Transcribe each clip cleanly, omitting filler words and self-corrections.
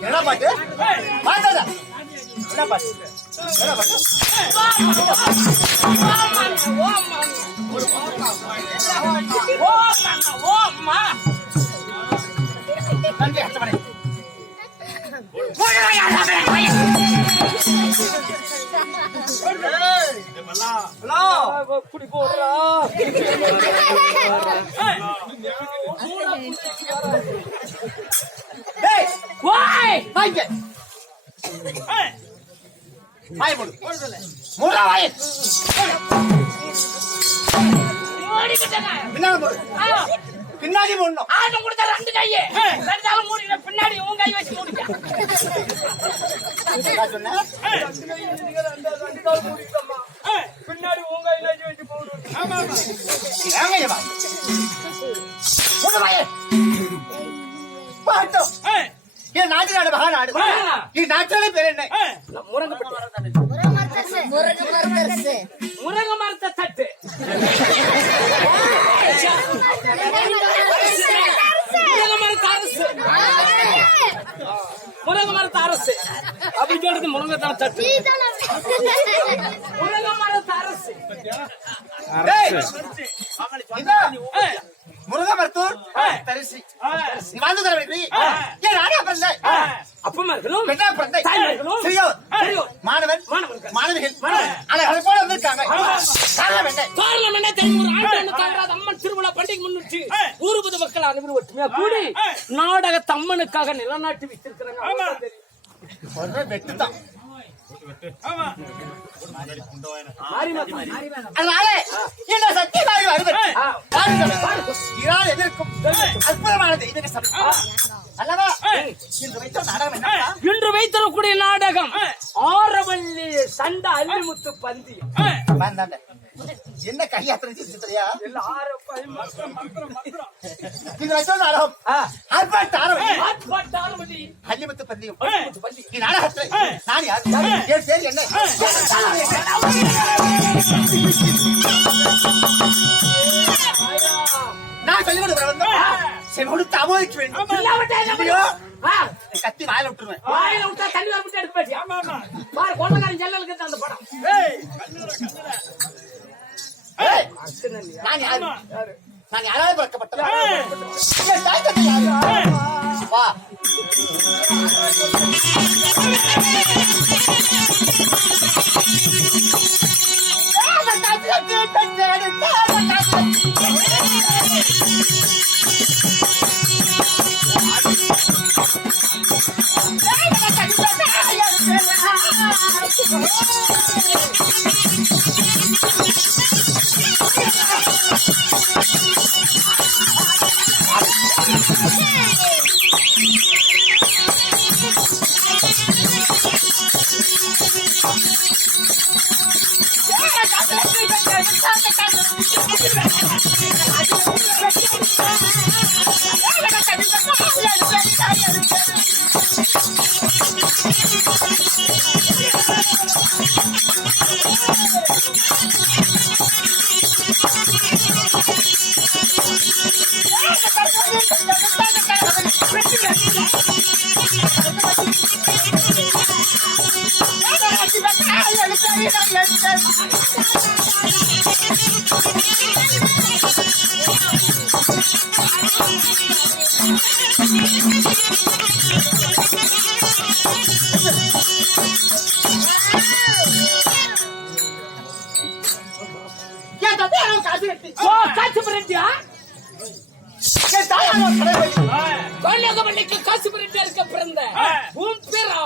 என்ன பாட்டு பாத்தாதா என்ன பாட்டு என்ன பாட்டு ஓம்மா நன்றி அச்சமணி குடி போடுறா பின்னாடி மூடணும் ஆட்டம் கொடுத்தா ரெண்டு கையே ரெண்டாலும் மூடின பின்னாடி உன் கை வச்சு மூடிக்க சொன்ன பின்னாடி உன் கையில வச்சு போடுவோம் பாட்டம் என் நாட்டு நாடு மகாநாடு இது நாட்டாலே பேர் என்ன முருங்க மரத்தை தட்டு முருங்க மரத்து அரசு அப்படி சொல்றது முருங்கத்தான் தட்டு முருங்க மரத்து அரசு முருக மருத்துவர் தரிசி நீ வாழ்ந்து தர ஏன் நானே பிறந்த அப்பமா இருக்கணும் பெண்ணா பிறந்த சிறியோர் மாணவன் மாணவிகள் அதை போல வந்திருக்காங்க அம்மன் திருவிழா பண்டிகை முன்னிட்டு ஊரு பொது மக்கள் அனைவரும் ஒற்றுமையா கூடி நாடகத்து அம்மனுக்காக நிலநாட்டி வச்சிருக்கிறாங்க வெட்டுதான் இன்று வைத்திருக்கூடிய நாடகம் ஆரவல்லி சண்டை அள்ளிமுத்து பந்தி என்ன கையாத்திரம் தெரியா அள்ளிமுத்து பந்தியும் நாடகத்தில் நான் யார் பேர் என்ன நான் சொல்லிக் கொடுத்து அமோதிக்க வேண்டும் கத்தி வாயில விட்டுருவேன் வாயில விட்டா தண்ணி விட்டு எடுத்து போச்சு பாரு கொள்ளக்காரன் ஜன்னலுக்கு அந்த படம் நான் யாராவது பிறக்கப்பட்டேன் வா பிரட்டியா கன்னியாகுமரிக்கு காசு பிரட்டியா இருக்க பிறந்த உன் பேரா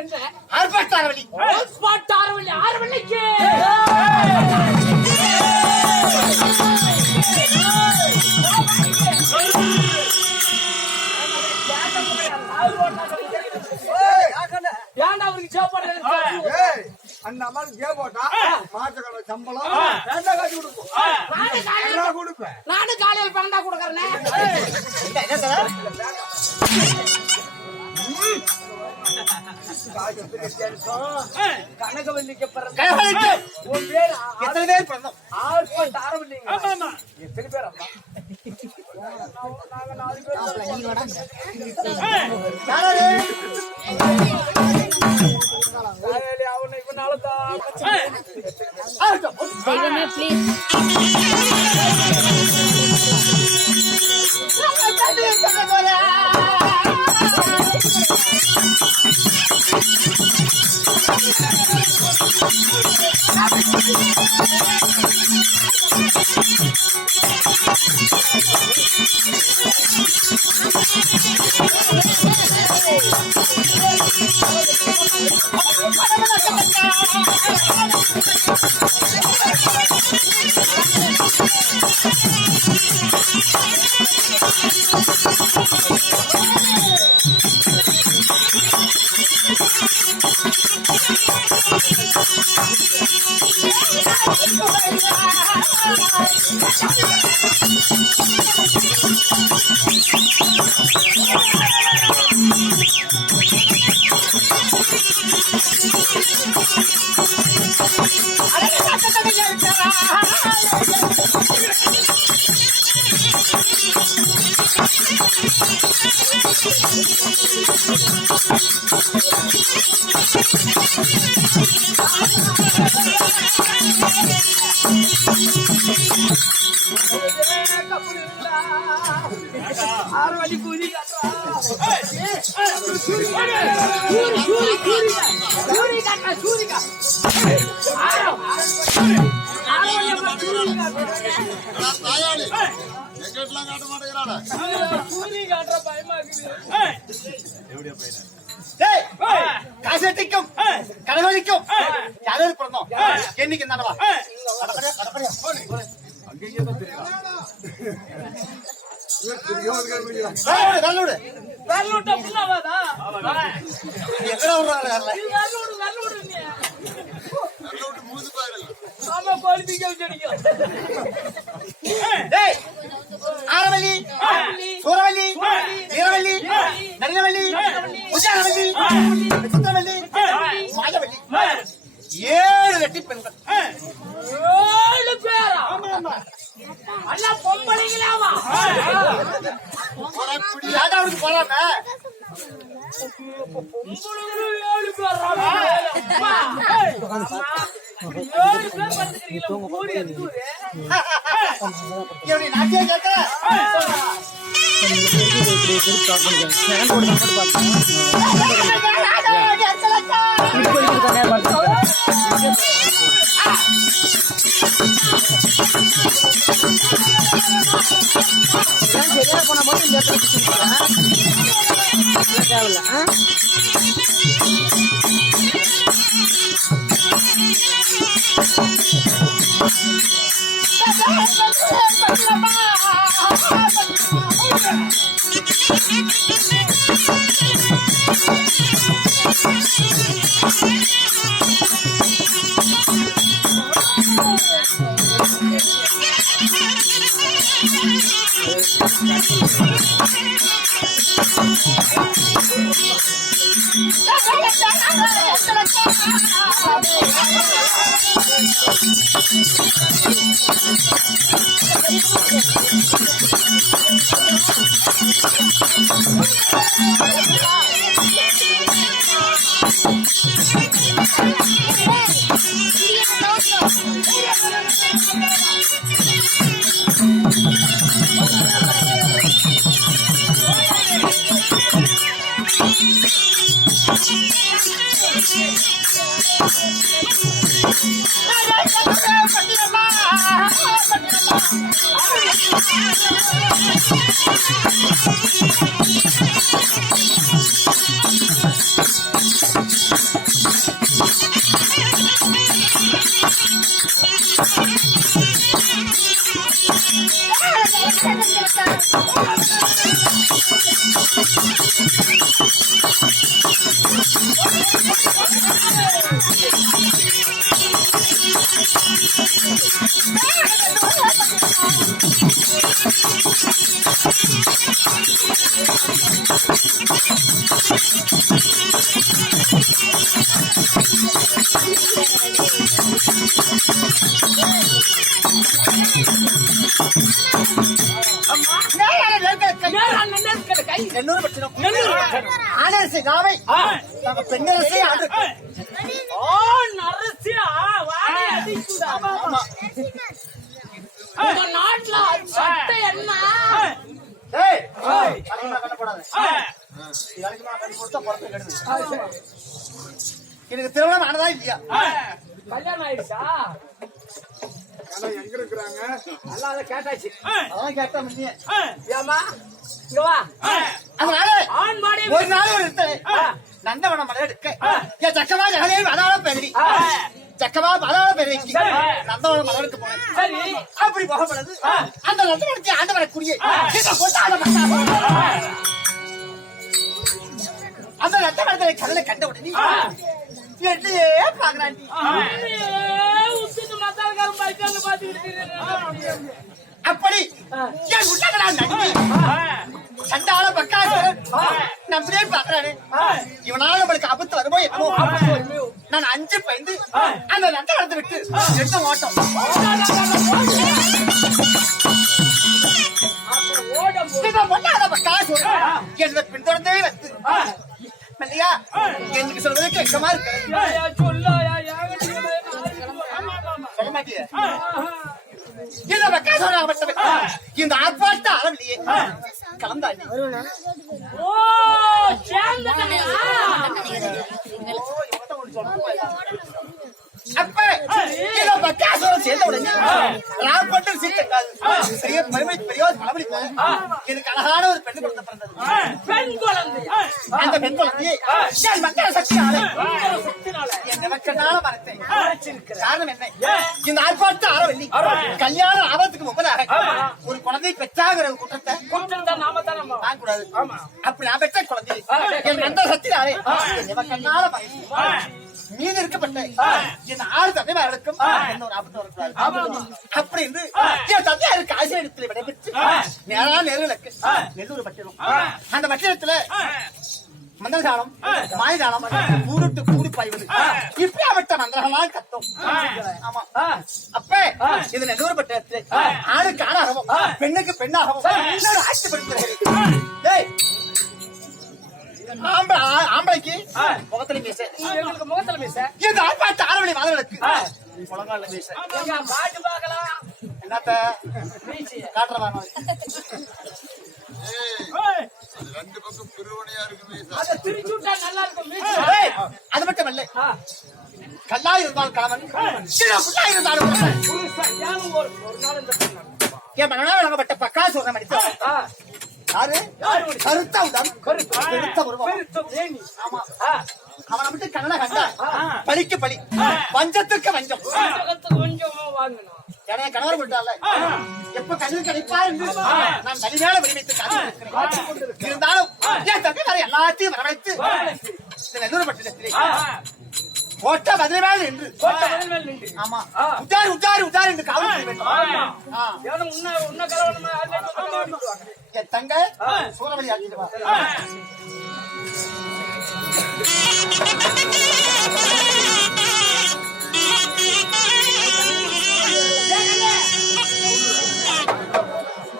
என்ன ஆர்ப்பாட்டாரவழி ஆரவழிக்கு ஏன்டா அவருக்கு சாப்பாடு அந்த அம்மாவுக்கு ஜே போட்டா மாசக்கால சம்பளம் காசு கொடுப்போம் கொடுப்பேன். நானும் காலையில் பணந்தா கொடுக்கறேன். கனகவல்லிக்கு பிறந்த உன் பேர் எத்தனை பேர் பிறந்தோம்? ஆரம்பிங்க. எத்தனை பேர் அம்மா? நாங்க 4 பேர். அவனை இவனாலதான் தெய்வமே ப்ளீஸ் ஆரவழி கூலி காசட்டிக்கும் கடவுளிக்கும் யாரும் பிறந்தோம் என்னைக்கு தானவா ஆரவல்லி சூரவல்லி வீரவல்லி நரினவல்லி உஜானவல்லி சித்திரவல்லி மாயவல்லி 7 வெட்டி பெண்கள் 7 பேரா அல்ல பொம்பளைங்களாவா யாராவது போறாம நாட்டியா கேட்க சரியா போன போது இந்த தேவையில்ல எண்ணூறு பட்சம் ஆனரசை நாவை நாங்க பெண்ணரசை ஆண்டு இந்த நாட்டுல சட்டம் என்ன? எனக்கு திருமணம் ஆனதா இல்லையா? கல்யாணம் ஆயிடுச்சா? ஆனா எங்க இருக்கிறாங்க? நல்லா அதை கேட்டாச்சு. அதான் கேட்டா முன்னியே. ஏம்மா, இங்க வா. அதனால ஆண் மாடி ஒரு நாள் ஒரு இடத்துல நந்தவனம் மலை எடுக்க என் சக்கமா ஜகலே அதான பெருவி சக்கமா அதான பெருவிக்கு நந்தவனம் மலை எடுக்க போனேன். சரி, அப்படி போகப்படுது அந்த நந்தவனத்தை ஆண்டு வரக்கூடிய அந்த நந்தவனத்தை கடலை கண்ட உடனே என்னையே பாக்குறாண்டி. உத்துட்டு மத்தால்காரன் பைக்கான்னு பாத்துக்கிட்டு அப்படி என் உள்ளதா நன்றி சண்டால பக்காசுரன் நம்பியே பாக்குறானே இவனால நம்மளுக்கு ஆபத்து வருமோ என்னமோ. நான் அஞ்சு பயந்து அந்த நந்தவனத்தை விட்டு எடுத்த ஓட்டம் என்ன பின்தொடர்ந்தே வந்து இல்லையா எனக்கு சொல்றதுக்கு கஷ்டமா இருக்கு. சொல்ல மாட்டிய இந்த பக்காசுரன் மட்டுமே இந்த ஆர்ப்பாட்ட அளவிலேயே கலந்தாடி. அப்ப இந்த பக்காசுரன் சேர்ந்த உடனே ராப்பட்டு சீட்டாது செய்ய பெருமை பெரியோர் பலமளித்த எனக்கு அழகான ஒரு பெண் குழந்தை பிறந்தது. பெண் குழந்தை. அந்த பெண் குழந்தையை என் மங்கள சக்தியால என் நிலக்கண்ணால மறைத்தேன். காரணம் என்ன? இந்த ஆர்ப்பாட்ட ஆரவல்லி கல்யாணம் ஆபத்துக்கு முன்பதாக ஒரு குழந்தை பெற்றாகிற குற்றத்தை நான் கூடாது. அப்படி நான் பெற்ற குழந்தை என் மந்த சக்தியாலே என் நிலக்கண்ணால மறைத்தேன். மீது இருக்கப்பட்ட என் 6 தந்தைமார்களுக்கும் என்ன ஒரு ஆபத்து வரக்கூடாது. அப்படி என்று என் தந்தையாருக்கு ஆசிரியத்தில் விடைபெற்று நேரான நேர்களுக்கு நெல்லூர் பட்டினம். அந்த பட்டினத்துல மந்திரகாலம் மாயகாலம் கூருட்டு கூடி பாய்வது இப்படியாப்பட்ட மந்திரகளால் கத்தோம். ஆமா அப்ப இது நெல்லூர் பட்டினத்துல ஆணுக்கு ஆணாகவும் பெண்ணுக்கு பெண்ணாகவும் ஆட்சிப்படுத்துகிறேன். ஆம்பளைக்கு முகத்துல பேச முகத்துல பேச இந்த ஆர்ப்பாட்ட ஆரவழி மாதங்களுக்கு முழங்கால பேச பாட்டு பார்க்கலாம். என்னத்த காட்டுறவாங்க ரெண்டு பக்கம் பிரிவினையா இருக்குமே. அதை திரிச்சு விட்டா நல்லா இருக்கும். அது மட்டும் இல்ல கல்லா இருந்தால் கணவன் புள்ளா இருந்தாலும் ஒரு நாள் இந்த என் மகனா வழங்கப்பட்ட பக்காசுரன் அடித்த யாரு கருத்த உடம் கருத்த உருவம். ஆமா அவனை விட்டு கண்ணனை கண்டா பழிக்கு பழி வஞ்சத்துக்கு வஞ்சம். கொஞ்சம் வாங்கணும். என் கணவர் விட்டால எப்ப கண்ணில் கிடைப்பா என்று நான் வலிமையால விளைவித்து இருந்தாலும் என் தம்பி வரை எல்லாத்தையும் வரவழைத்து நெல்லூர் பட்டினத்திலே ஓட்ட பதினேழு என்று ஆமா உத்தாரு உத்தாரு உத்தாரு என்று காவல் வேண்டும். என் தங்க சூறாவளி ஆக்கிடுவா